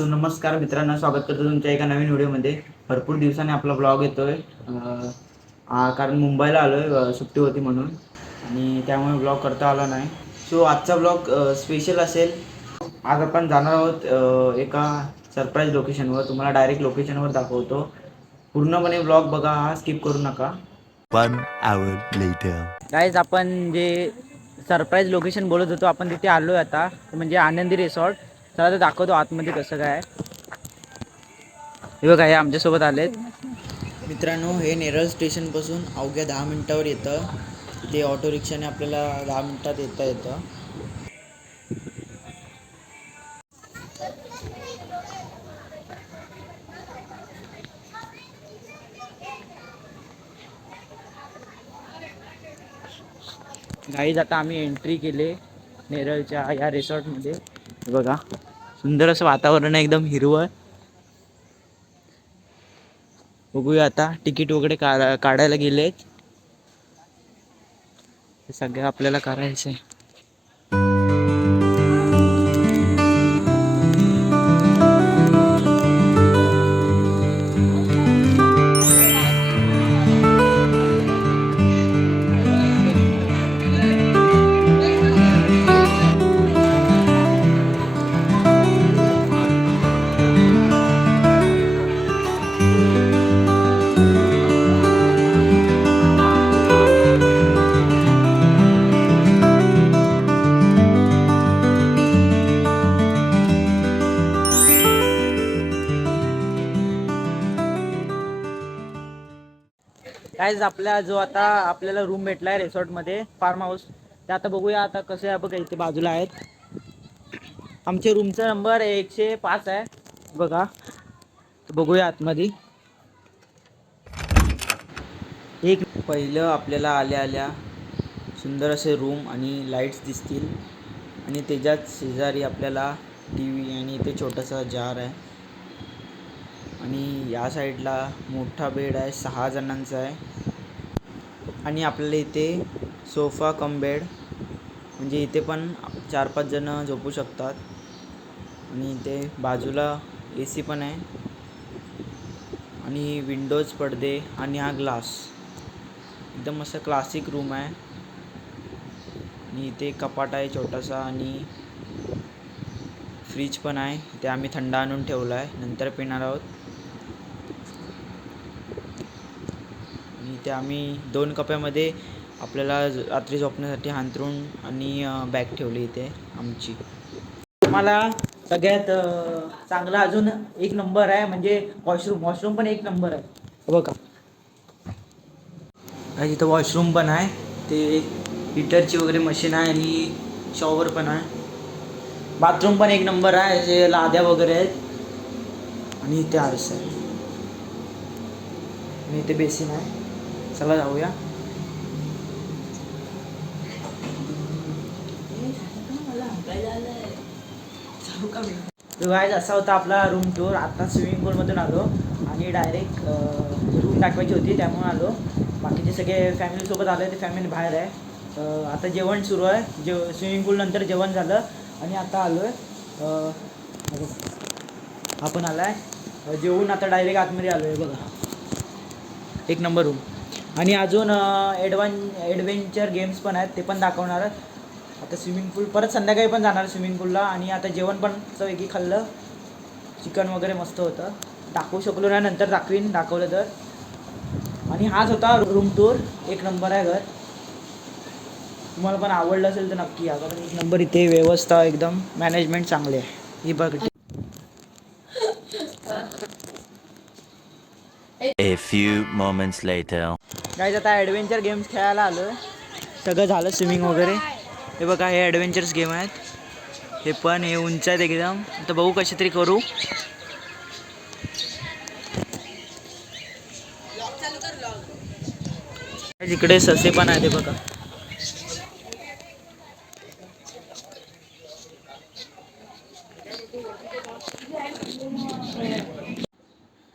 So नमस्कार मित्रांनो, स्वागत करतो तुमच्या एका नवीन व्हिडिओमध्ये. भरपूर दिवसांनी आपला ब्लॉग येतोय कारण मुंबईला आलोय, सुट्टी होती म्हणून, आणि त्यामुळे ब्लॉग करता आला नाही. सो आजचा ब्लॉग स्पेशल असेल. आज आपण जाणार आहोत एका सरप्राईज लोकेशनवर. तुम्हाला डायरेक्ट लोकेशनवर दाखवतो. पूर्णपणे ब्लॉग बघा, हा स्किप करू नका. 1 hour later. गाईज, आपण जे सरप्राईज लोकेशन बोलत होतो आपण तिथे आलोय आता, म्हणजे आनंदी रिसॉर्ट. चला तर दाखवतो आतमध्ये कसं काय. हे बघा, हे आमच्यासोबत आलेत. मित्रांनो, हे नेरळ स्टेशनपासून अवघ्या 10 मिनिटावर येतं. इथे ऑटो रिक्षाने आपल्याला 10 मिनिटात येतं. गाईज, आता आम्ही एंट्री केले नेरळच्या या रिसॉर्टमध्ये. बघा, सुंदर असं वातावरण आहे, एकदम हिरवळ. बघूया आता. तिकीट वगैरे काढायला गेलेत. हे सगळं आपल्याला करायचं आहे. गाईज, जो आता आपल्याला रूम भेटलाय रिसॉर्टमध्ये, फार्म हाऊस, ते आता बघूया आता कसं आहे. बघा, इथे बाजूला आहेत. आमच्या रूमचा नंबर 105 आहे. बघा, बघूया आतमध्ये. एक पहिलं आपल्याला आल्या सुंदर असे रूम आणि लाईट्स दिसतील, आणि त्याच्याच शेजारी आपल्याला TV आणि इथे छोटासा जार आहे, आणि या साईडला मोठा बेड आहे, 6 जणांचा आहे. आणि आपल्याला इथे सोफा कम बेड, म्हणजे इथे पण 4-5 जण झोपू शकतात. आणि इथे बाजूला AC पण आहे, आणि विंडोज, पडदे, आणि हा ग्लास. एकदम असं क्लासिक रूम आहे. आणि इथे कपाट आहे छोटासा, आणि फ्रीज पण आहे. इथे आम्ही थंड आणून ठेवला आहे, नंतर पिणार आहोत. आणि इथे आम्ही 2 कप्यामध्ये आपल्याला रात्री झोपण्यासाठी अंथरूण आणि बॅग ठेवली इथे आमची. मला सगळ्यात चांगला अजून एक नंबर आहे, म्हणजे वॉशरूम पण एक नंबर आहे. बघा, इथं वॉशरूम पण आहे, ते हीटरची वगैरे मशीन आहे, आणि शॉवर पण आहे. बाथरूम पण एक नंबर आहे, जे लाद्या वगैरे आहेत. आणि इथे आरसा आहे, आणि इथे बेसिन आहे. चला जाऊया. तो गाईज, असा होता आपला रूम टूर. आता स्विमिंग पूलमधून आलो आणि डायरेक्ट रूम दाखवायची होती, त्यामुळे आलो. बाकीचे सगळे फॅमिलीसोबत आले, ते फॅमिली बाहेर आहे. आता जेवण सुरू आहे. स्विमिंग पूल नंतर जेवण झालं, आणि आता आलो आहे. आपण आला आहे जेवून, आता डायरेक्ट आतमध्ये आलो आहे. बघा, एक नंबर रूम. आणि अजून ॲडव्हेंचर गेम्स पण आहेत, ते पण दाखवणार. आता स्विमिंग पूल परत संध्याकाळी पण जाणार स्विमिंग पूलला. आणि आता जेवण पण वेगळी खाल्लं, चिकन वगैरे मस्त होतं. दाखवू शकलो नाही, नंतर दाखवलं तर. आणि हाच होता रूम टूर. एक नंबर आहे घर. तुम्हाला पण आवडलं असेल तर नक्की या, कारण एक नंबर इथे व्यवस्था, एकदम मॅनेजमेंट चांगले आहे. ही बघ. A few moments later. Guys, आता ॲडव्हेंचर गेम्स खेळायला आलो आहे. सगळं झालं स्विमिंग वगैरे. हे बघा, हे ॲडव्हेंचर्स गेम आहेत. हे पण हे उंच आहेत एकदम. आता बघू कशी तरी करू. इकडे ससे पण आहेत, बघा.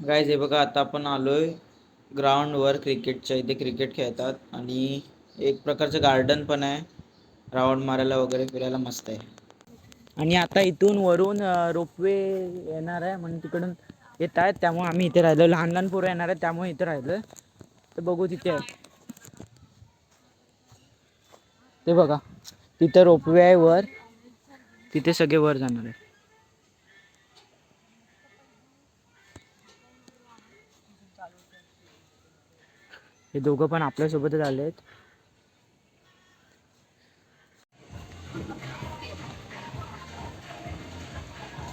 गाईज, हे बघा, आता आपण आलोय ग्राउंडवर. क्रिकेटच्या इथे क्रिकेट खेळतात, आणि एक प्रकारचं गार्डन पण आहे. राऊंड मारायला वगैरे, फिरायला मस्त आहे. आणि आता इथून वरून रोपवे येणार आहे म्हणून तिकडून येत आहेत, त्यामुळे आम्ही इथे राहिलो. लहान लहान पोरं येणार आहेत त्यामुळे इथे राहिलो. तर बघू तिथे आहे ते बघा, तिथे रोपवे आहे वर, तिथे सगळे वर जाणार आहे. हे दोघं पण आपल्यासोबतच आले आहेत.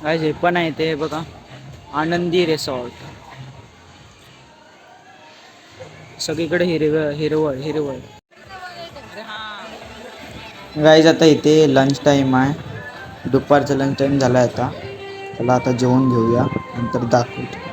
गाईज हे पण आहे ते बघा, आनंदी रिसॉर्ट. सगळीकडे हिरवळ हिरवळ. गाईज आता इथे लंच टाईम आहे, दुपारचा लंच टाईम झाला आहे आता. चला आता जेवून घेऊया, नंतर दाखवतो.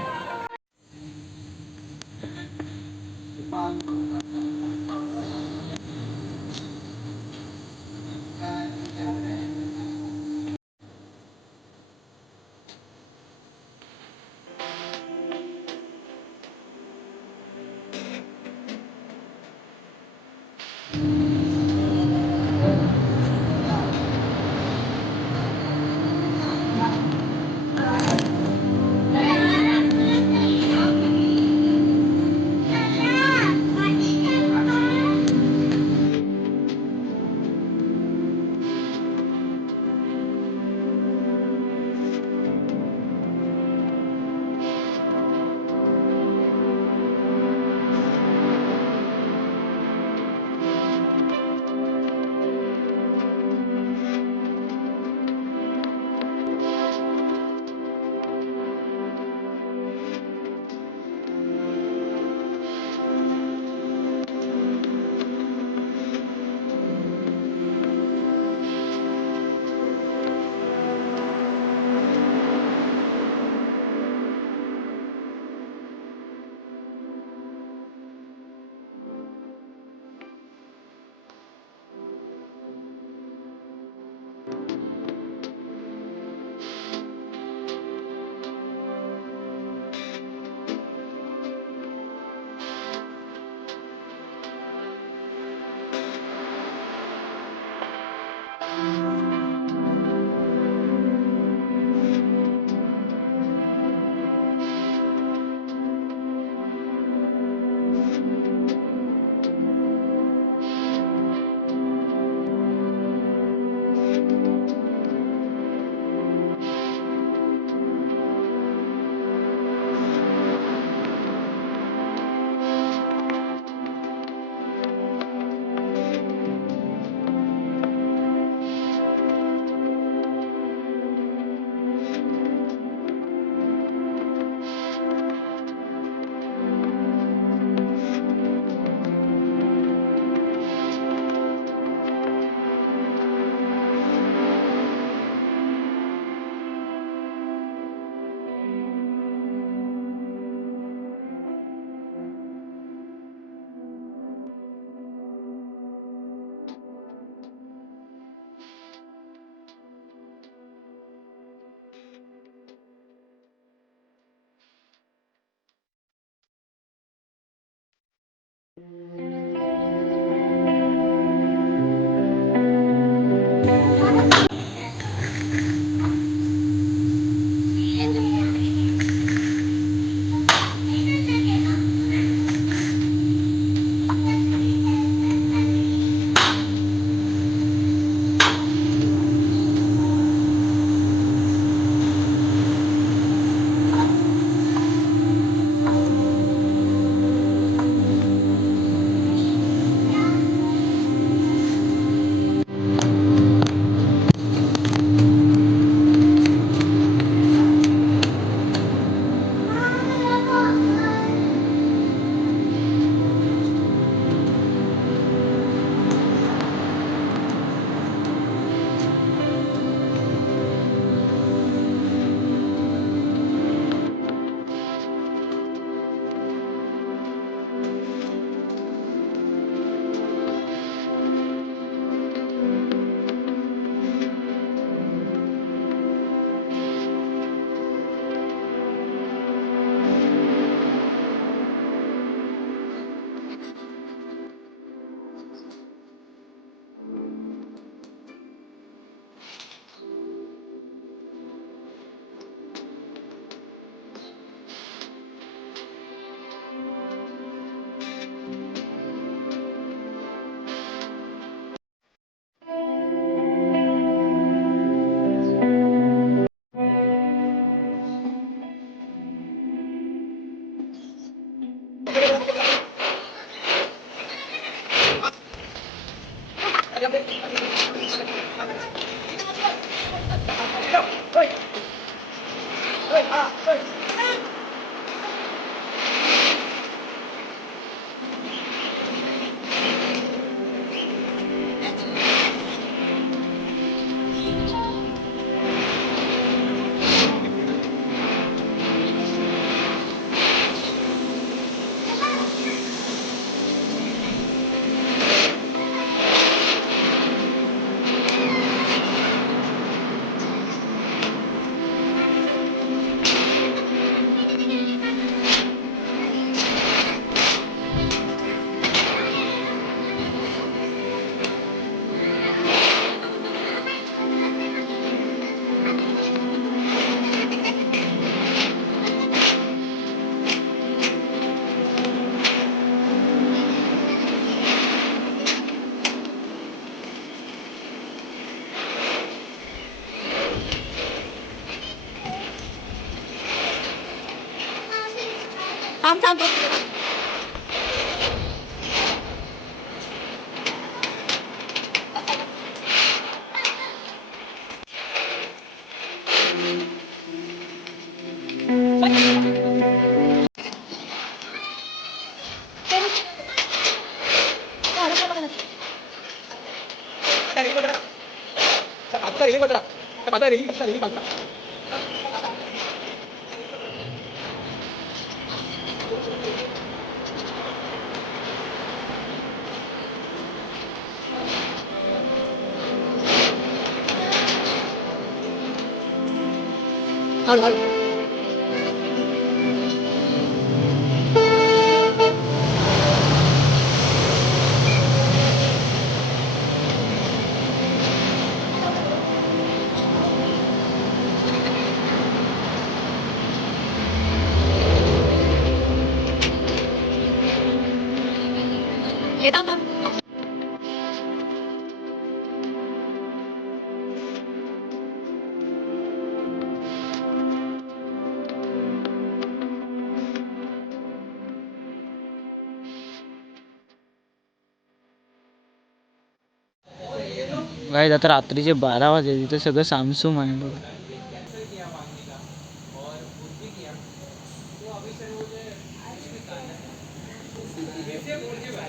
गाईज आता रात्रीचे 12 वाजले, तिथं सगळं सामसूम आहे बघ.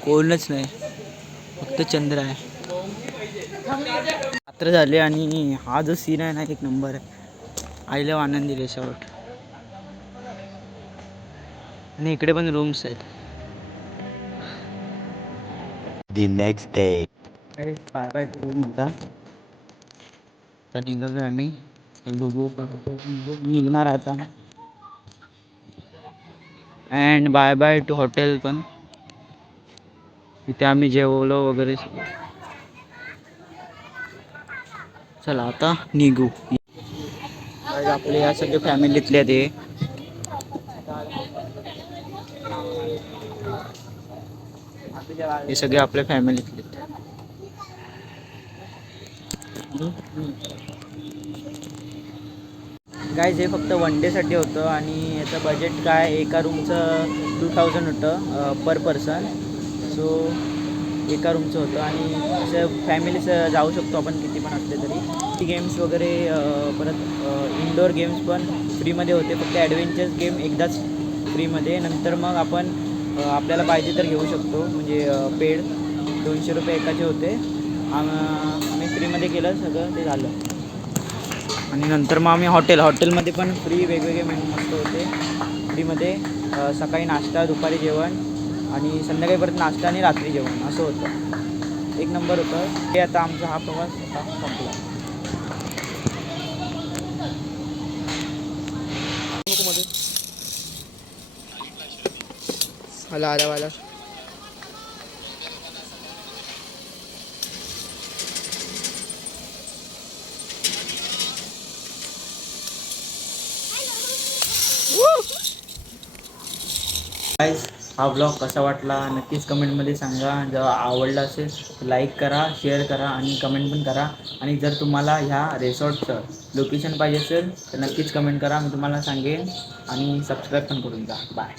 कोणच नाही, फक्त चंद्र आहे. रात्र झाले आणि हा जो सीन आहे ना एक नंबर आहे. I love Anandi resort. आणि इकडे पण रूम्स आहेत. The next day. Bye bye करून होता तर निघालो आम्ही. निघणार आता. And bye bye to hotel पण. इथे आम्ही जेवलो वगैरे. चला आता निघू. आपले या सगळे फॅमिलीतले ते हे सगळे आपल्या फॅमिलीतले. गाईज हे फक्त वन डेसाठी होतं आणि याचं बजेट काय एका रूमचं 2000 होतं पर पर्सन. सो एका रूमचं होतं आणि असं फॅमिलीचं जाऊ शकतो आपण किती पण असले तरी. गेम्स वगैरे परत इनडोअर गेम्स पण फ्रीमध्ये होते. फक्त ॲडव्हेंचर्स गेम एकदाच फ्रीमध्ये. नंतर मग आपण आपल्याला पाहिजे तर घेऊ शकतो. म्हणजे पेड 200 रुपये एकाचे होते. आम्ही फ्रीमध्ये केलं सगळं ते झालं. आणि नंतर मग आम्ही हॉटेलमध्ये पण फ्री वेगवेगळे मेनू मस्त होते फ्रीमध्ये. सकाळी नाश्ता, दुपारी जेवण आणि संध्याकाळी परत नाश्ता आणि रात्री जेवण असं होतं. एक नंबर होतं. हे आता आमचा हा प्रवास संपला. आला गाईज हा ब्लॉग कसा वाटला नक्कीच कमेंटमध्ये सांगा. जर आवडला असेल तर लाईक करा, शेअर करा आणि कमेंट पण करा. आणि जर तुम्हाला ह्या रिसॉर्टचं लोकेशन पाहिजे असेल तर नक्कीच कमेंट करा, मी तुम्हाला सांगेन. आणि सबस्क्राईब पण करून जा. बाय.